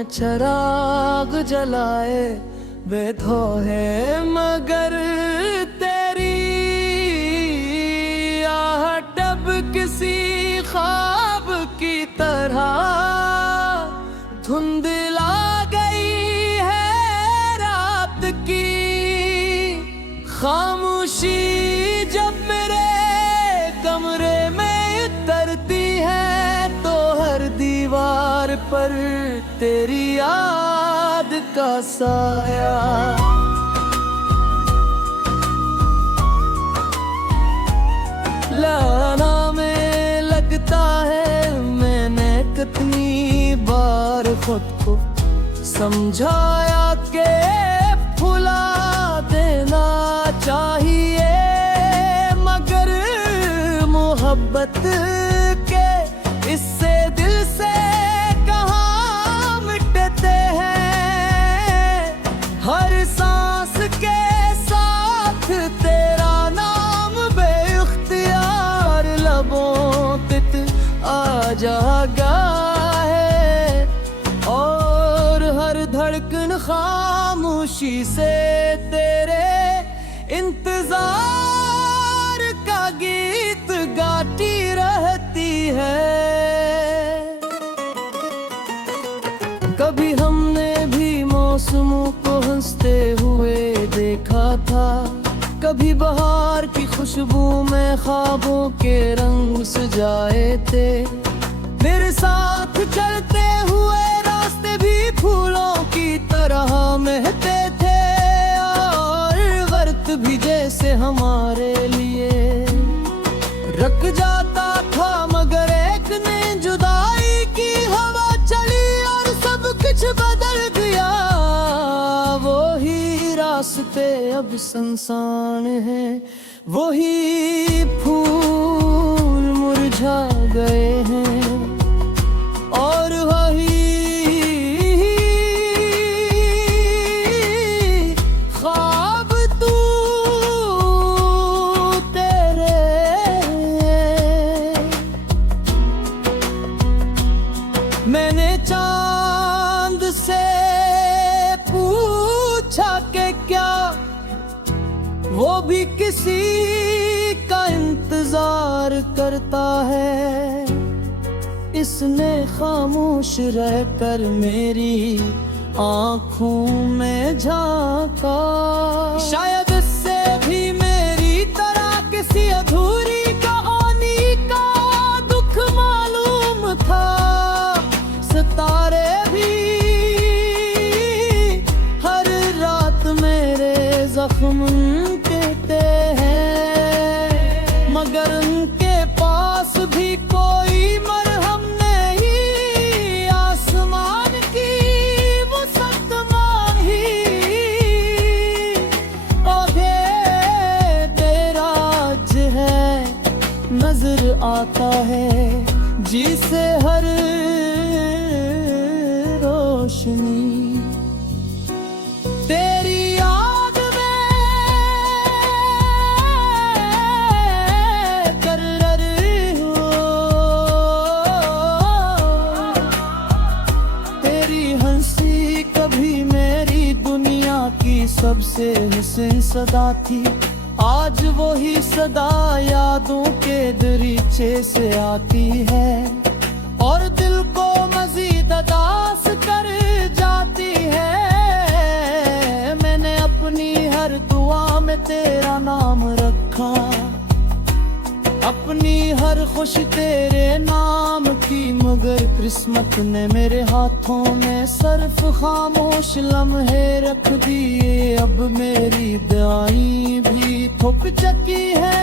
में चिराग जलाए बेधो है, मगर तेरी आहट अब किसी ख्वाब की तरह धुंधला गई है रात की। खामोशी जब मेरे कमरे में उतरती है तो हर दीवार पर तेरी याद का साया। लाना में लगता है मैंने कितनी बार खुद को समझाया कि भुला देना चाहिए, मगर मोहब्बत के इससे दिल से कहाँ मिटते हैं। हर सांस के साथ तेरा नाम बेइख्तियार लबों तित आ जागा है, और हर धड़कन खामोशी से तेरे इंतजार का गीत गाती रहती है। कभी हमने भी मौसमों को हंसते हुए देखा था, कभी बहार की खुशबू में ख्वाबों के रंग सजाए थे। मेरे साथ चलते हुए रास्ते भी फूलों की तरह महकते थे, और वक्त भी जैसे हमारे लिए रख जाता था, मगर एक ने जुदाई की हवा चली और सब कुछ बदल गया। वही रास्ते अब सुनसान हैं, वही फूल मुरझा गए हैं, और वही ख्वाब तू तेरे। मैंने चांद से पूछा कि क्या वो भी किसी का इंतजार करता है। इसने खामोश रहकर मेरी आँखों में झांका, शायद इससे भी मेरी तरह किसी अधूरी कहानी का दुख मालूम था। सितारे भी हर रात मेरे जख्म कहते हैं, मगर उनके पास भी कोई मरहम नहीं। आसमान की वो सतमान ही ओहे तेरा आज है नजर आता है, जिसे हर रोशनी तेरी याद में कर रही हो। तेरी हंसी कभी मेरी दुनिया की सबसे हसीन सदा थी, आज वही सदा यादों के दरीचे से आती है, और दिल को मजीद अदास कर जाती है। मैंने अपनी हर दुआ में तेरा नाम रखा, अपनी हर खुशी तेरे नाम की, मगर किस्मत ने मेरे हाथों में सिर्फ खामोश लम्हे रख दिए। अब मेरी दुआएं भी थक चुकी है,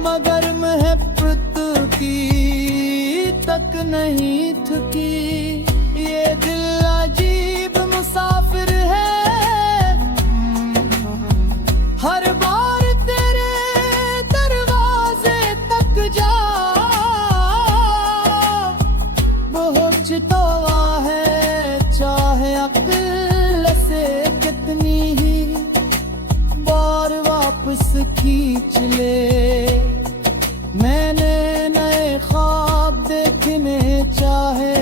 मगर महब्बत की तक नहीं थकी। ये दिल अजीब मुसाफिर है, हर बार तेरे दरवाजे तक जा पहुंचता है, चाहे अक्ल से कितनी ही बार वापस खींच ले। मैंने नए ख्वाब देखने चाहे,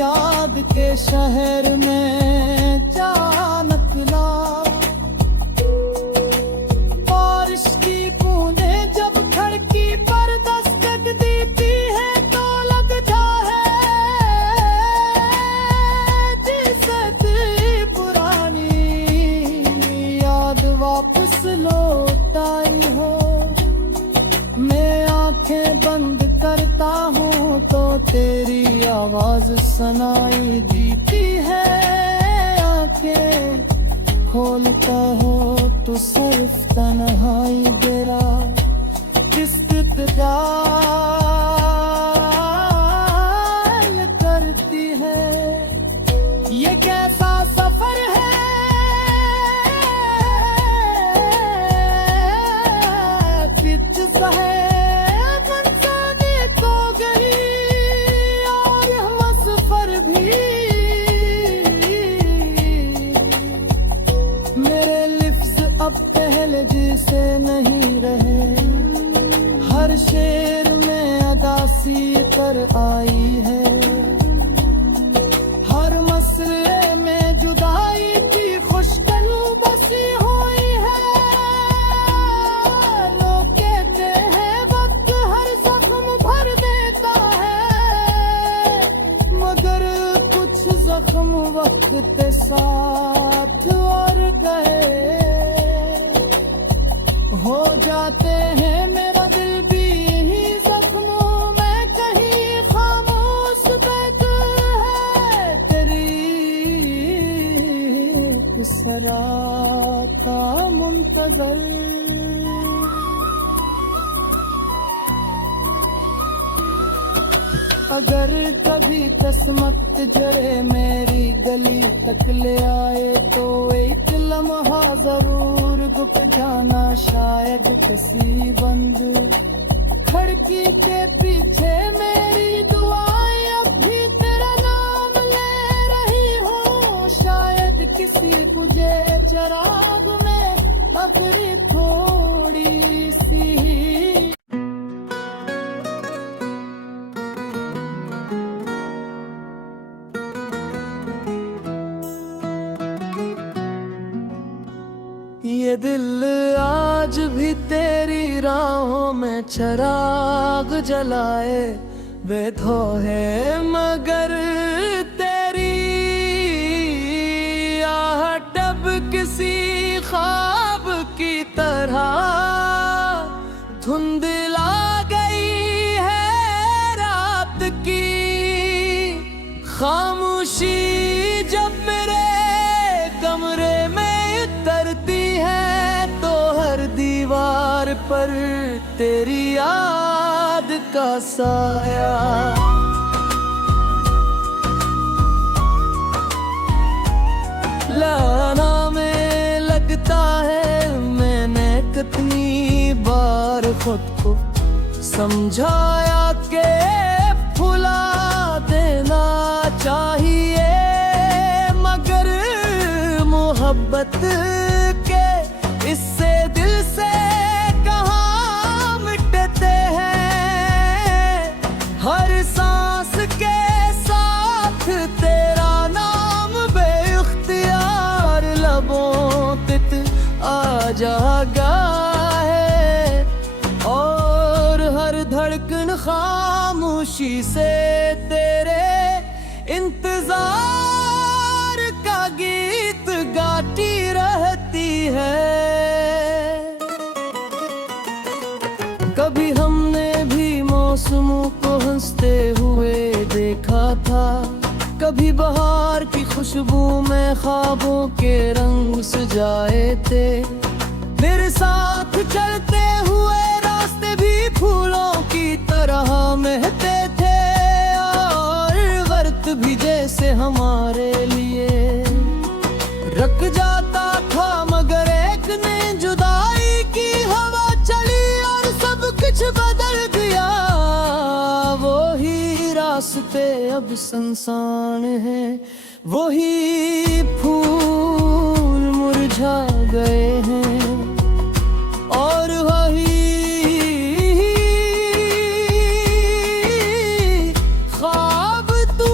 याद के शहर में जा निकला। बारिश की बूंदें जब खिड़की पर दस्तक देती है तो लगता है जैसे कोई पुरानी याद वापस लौट आई हो। मैं आंखें बंद करता हूँ तो तेरी आवाज सुनाई देती है। आंखें खोलता हो तो सिर्फ तन्हाई गिरा किस्त डाल करती है। ये कैसा सफर है पिच सहे मंसाने को गई और हम सफर भी। मेरे लिफ्ज़ अब पहले जैसे नहीं रहे। हर शेर में अदासी कर आई है। हर मसले में जुदाई की खुशबू बसी हुई है। लोग कहते हैं वक्त हर जख्म भर देता है, मगर कुछ जख्म वक्त के साथ और गए हो जाते हैं। मेरा दिल भी यही जख्मों में कहीं खामोश बैठ है। तेरी सरा का मुंतजर। अगर कभी किस्मत जरे मेरी गली तक ले आए तो एक लम्हा जरूर रुक जाना। शायद किसी बंद खिड़की के पीछे मेरी दुआएं अब भी तेरा नाम ले रही हो। शायद किसी बुझे चिराग में आखिरी थोड़ी सी ये दिल आज भी तेरी राहों में चिराग जलाए बेधो है, मगर तेरी आहट अब किसी ख्वाब की तरह धुंधला गई है। रात की खामोशी जब मेरे कमरे में उतरती है तो हर दीवार पर तेरी याद का साया। लाना में लगता है मैंने कितनी बार खुद को समझाया के भुला देना चाहिए, मगर मोहब्बत के इससे दिल से कहाँ मिटते हैं। हर सांस के साथ तेरा नाम बेइख्तियार लबों तक आ जागा है, और हर धड़कन खामोशी से तेरे इंतजार का गीत गाती रहती है। कभी हमने भी मौसमों को हंसते हुए देखा था, कभी बहार की खुशबू में ख्वाबों के रंग सजाए थे। मेरे साथ चलते हुए रास्ते भी फूलों की तरह महकते थे, और वक्त भी जैसे हमारे लिए रख जाता था, मगर एक ने जुदाई की हवा चली और सब कुछ बदल गया। वही रास्ते अब सुनसान हैं, वही फूल मुरझा गए हैं, और वही ख्वाब तू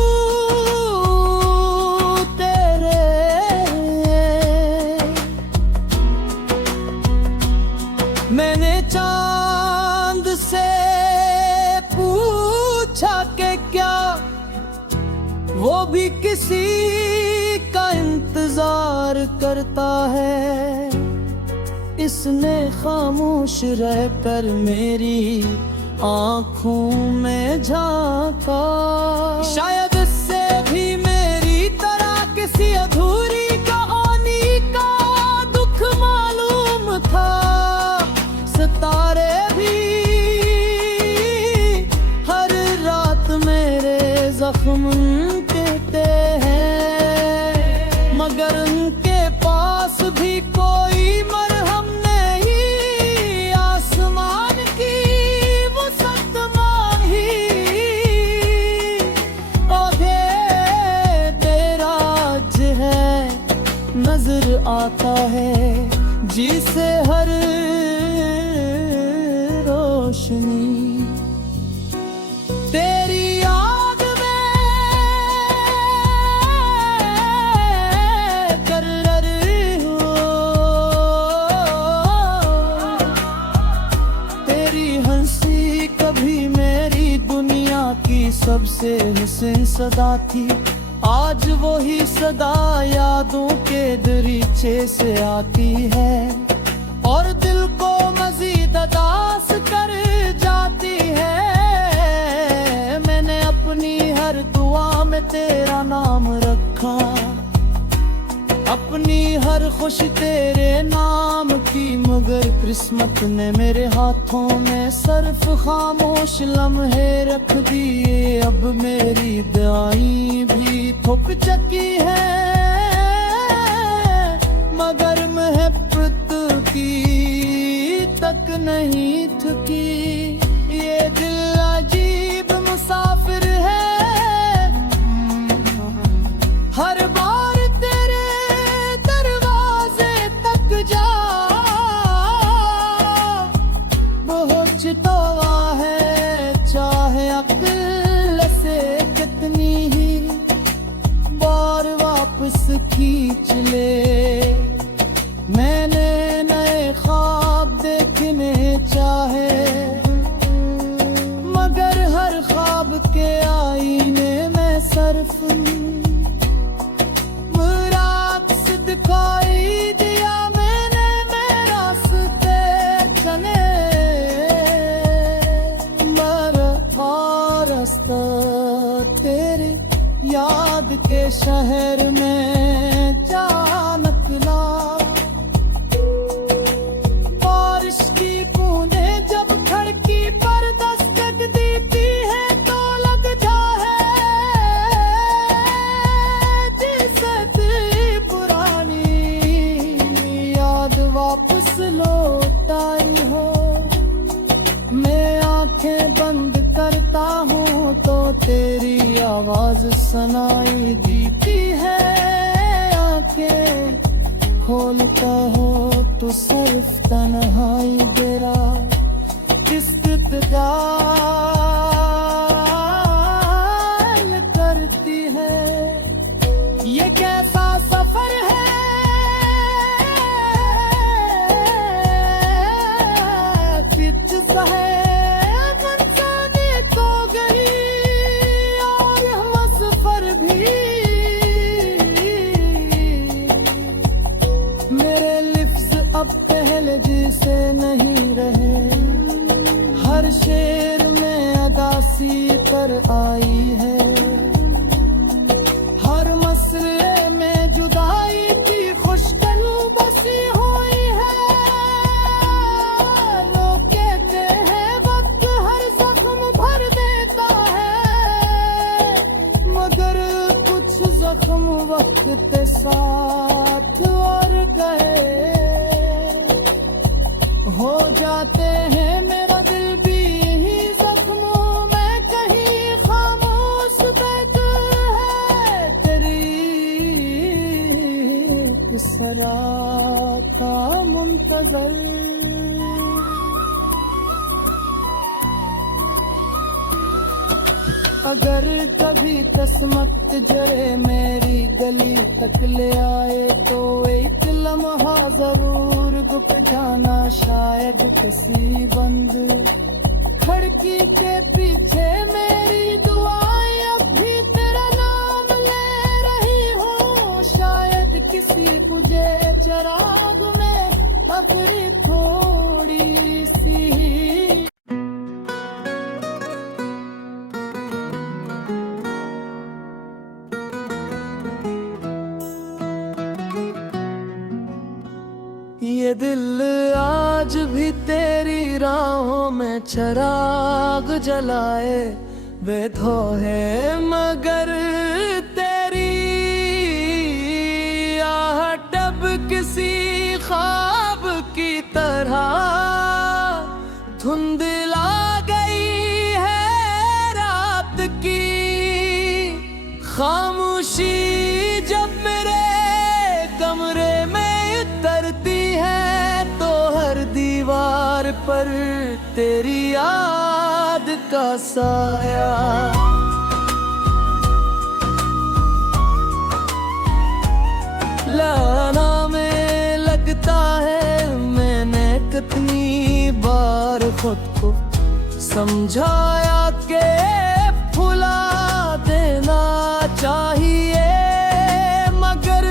भी किसी का इंतजार करता है, इसने खामोश रहकर मेरी आँखों में झांका। शायद इससे भी मेरी तरह किसी अधूरी कहानी का दुख मालूम था। सितारे भी हर रात मेरे जख्म कहते हैं, मगर उनके पास भी कोई मरहम नहीं। आसमान की वो सतमान ही ओहे तेरा आज है नजर आता है, जिसे हर रोशनी तेरी याद में करर हो। तेरी हंसी कभी मेरी दुनिया की सबसे हसीन सदा थी, आज वो ही सदा यादों के दरीचे से आती है और दिल को मजीद अदास कर जाती है। मैंने अपनी हर दुआ में तेरा नाम रखा, अपनी हर खुशी तेरे नाम की, मगर किस्मत ने मेरे हाथों में सिर्फ खामोश लम्हे रख दिए। अब मेरी दुआएं भी थक चुकी है, मगर मोहब्बत की तक नहीं थकी। ये दिल अजीब मुसाफिर है, हर बार तेरे दरवाजे तक जा पहुंचता है, चाहे अक्ल से कितनी ही बार वापस खींच ले। मैंने नए ख्वाब देखने चाहे, मगर हर ख्वाब के आईने में सिर्फ मुराक्स दिखाई दिया। मैंने मेरे रास्ते चले, मेरा रास्ता तेरे याद के शहर में जा निकला। बारिश की बूंदें जब खिड़की पर दस्तक देती है तो लगता है जैसे तेरी पुरानी याद वापस लौट आई हो। मैं आंखें बंद करता हूँ तो तेरी आवाज सुनाई देती है, आंखें खोलता हो तो सिर्फ तन्हाई गिरा किस्मत गाल करती है। ये कैसा सफर है किच है अब पहले जैसे नहीं रहे, हर शेर में अदासी कर आई है। हर मसले में जुदाई की खुशबू बसी हुई है। लोग कहते हैं वक्त हर जख्म भर देता है, मगर कुछ जख्म वक्त के साथ और गए हो जाते हैं। मेरा दिल भी यही जख्मों में कहीं खामोश बैठ है, तेरी किसरा का मुंतजर। अगर कभी किस्मत जरे मेरी गली तक ले आए तो एक लम्हा जरूर रुक जाना, शायद किसी बंद खिड़की के पीछे मेरी दुआएं अब भी तेरा नाम ले तुझे चिराग में अपनी थोड़ी सी। ये दिल आज भी तेरी राहों में चिराग जलाए बेधो है, मगर तेरी आहट अब किसी ख्वाब की तरह धुंधला गई है रात की। खामोशी जब मेरे कमरे में उतरती है तो हर दीवार पर तेरी याद का साया। लाना में लगता है मैंने कितनी बार खुद को समझाया कि भुला देना चाहिए, मगर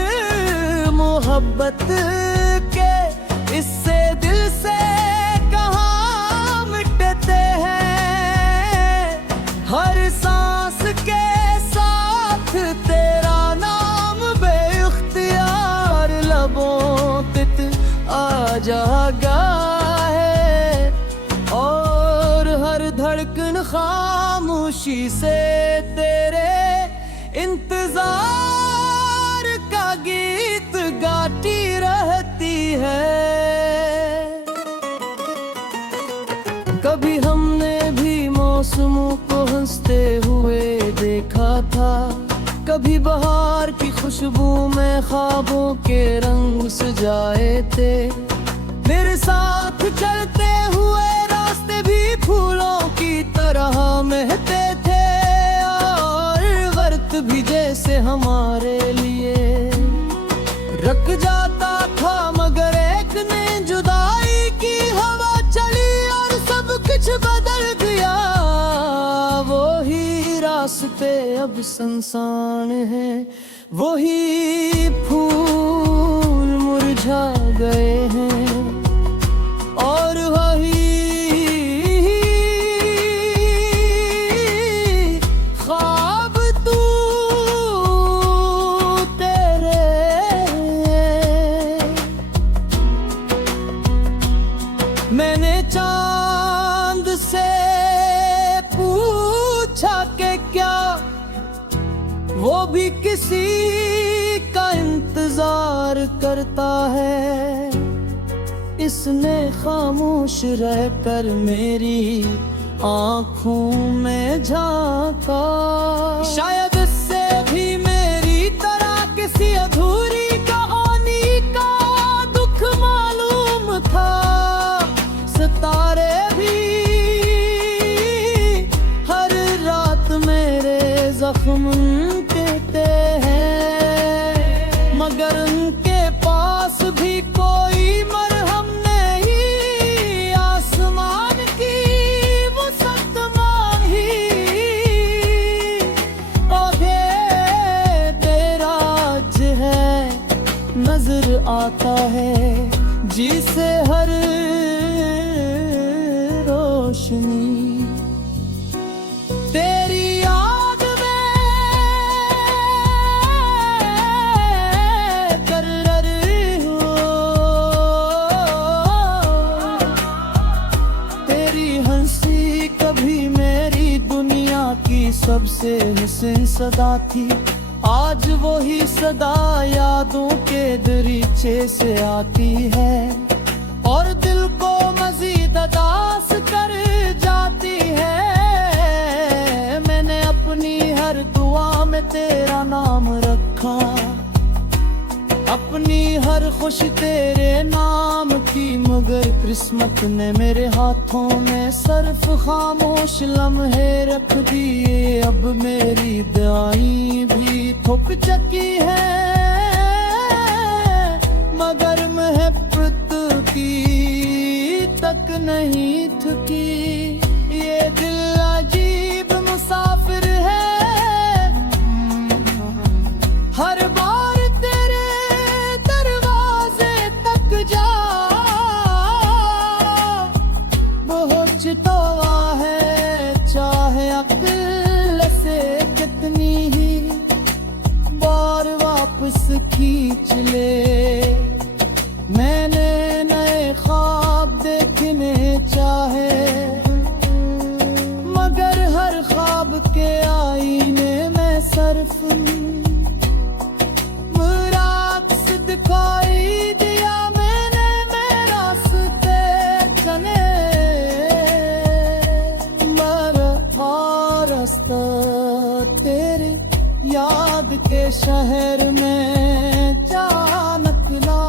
मोहब्बत के इससे दिल से कहाँ मिटते हैं। हर सांस के साथ तेरा नाम बेइख्तियार लबों तित आ जागा है, और हर धड़कन खामोशी से तेरे इंतजार का गीत गाती रहती है। कभी हमने भी मौसमों को हंसते हुए देखा था, कभी बहार की खुशबू में ख्वाबों के रंग सजाए थे। मेरे साथ चलते हुए रास्ते भी फूलों की तरह महकते थे, और वक्त भी जैसे हमारे लिए रख जाता था, मगर एक ने जुदाई की हवा चली और सब कुछ बदल गया। वही रास्ते अब सुनसान हैं, वही फूल मुरझा गए हैं, और वही ख्वाब तू तेरे। मैंने चांद से पूछा कि क्या वो भी किसी का इंतजार करता है। इसने खामोश रहकर मेरी आँखों में झांका, शायद इससे भी मेरी तरह किसी अधूरी कहानी का दुख मालूम था। सितारे भी हर रात मेरे जख्म कहते हैं, मगर उनके पास भी कोई मरहम नहीं। आसमान की वो सतमान ही ओहे तेरा आज है नजर आता है, जिसे हर रोशनी तेरी याद में करर हो। तेरी हंसी कभी मेरी दुनिया की सबसे हसीन सदा थी, आज वही सदा यादों के दरीचे से आती है, और दिल को मजीद अदास कर जाती है। मैंने अपनी हर दुआ में तेरा नाम रखा, अपनी हर खुशी तेरे नाम की, मगर किस्मत ने मेरे हाथों में सिर्फ खामोश लम्हे रख दिए। अब मेरी दुआएं भी थक चुकी है, मगर महब्बत की तक नहीं थकी। ये दिल अजीब मुसाफिर है, हर बार तेरे दरवाजे सुन, राक्स दिखाई दिया मैंने मेरा रास्ते चले, मेरा रास्ता तेरे याद के शहर में जा निकला।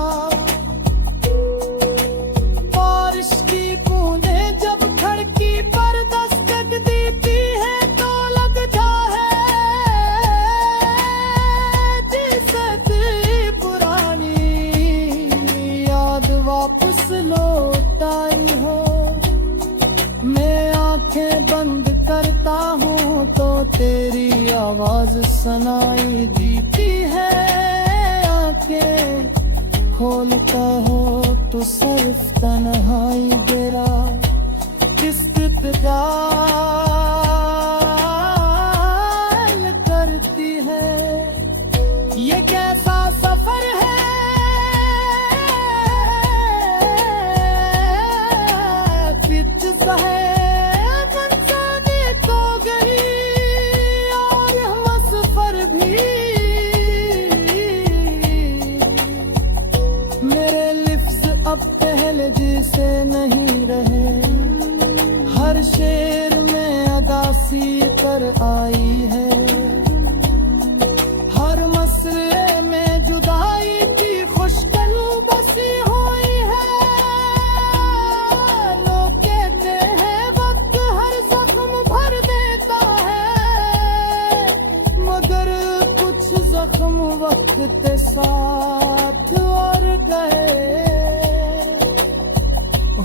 बारिश की बूंदें जब खिड़की पर दस्तक देती है तो लग जाए जैसे तेरी पुरानी याद वापस लौट आई हो। मैं आंखें बंद करता हूँ तो तेरी आवाज सुनाई देती है, आंखें खोलता हो तो सिर्फ तन्हाई गिरा किस्त गाल करती है। ये कैसा सफर है पिच है इंसानी को गई और हम सफर भी। मेरे लिफ्ज़ अब पहले जैसे नहीं रहे, हर शेर में अदासी कर आई है, हर मसले में जुदाई की खुशबू बसी हुई है। लोग कहते हैं वक्त हर जख्म भर देता है, मगर कुछ जख्म वक्त के साथ और गए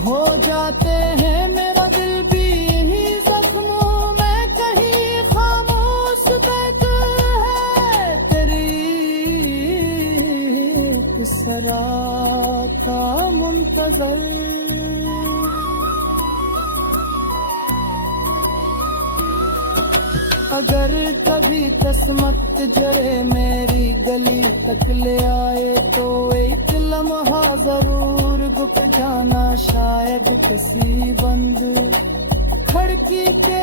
हो जाते हैं। मेरा दिल भी यही जख्मों में कहीं खामोश बैठा है, तेरी सरा का मुंतजर। अगर कभी किस्मत जरे मेरी गली तक ले आए तो एक लम्हा जरूर रुक जाना, शायद किसी बंद खिड़की के